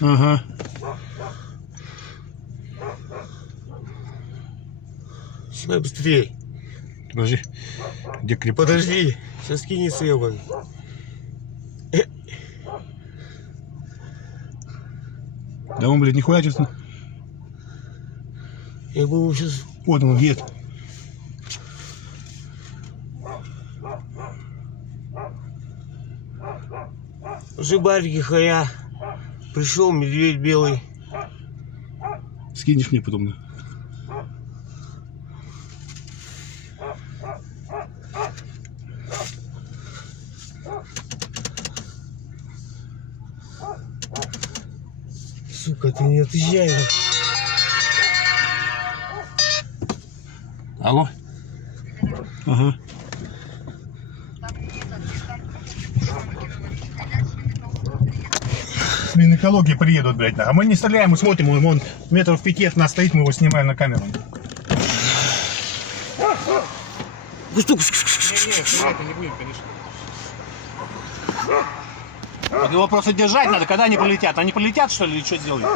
Ага. Снимай быстрее. Подожди. Где креп? Подожди. Сейчас кинется его. Да он, блядь, нихуя, честно. Я бы его сейчас... Вот он, где-то. Уже барвики хая. Пришел медведь белый. Скинешь мне потом, да? Сука, ты не отъезжай. Алло? Ага. С Минэкологии приедут, блядь, а мы не стреляем, мы смотрим, он метров 5 от нас стоит, мы его снимаем на камеру. Не будем, конечно. Вот его просто держать надо, когда они полетят. Они полетят, что ли, или что сделают?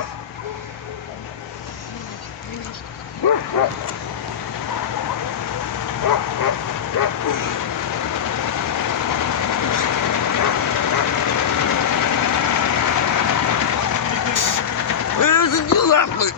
Это не нахуй!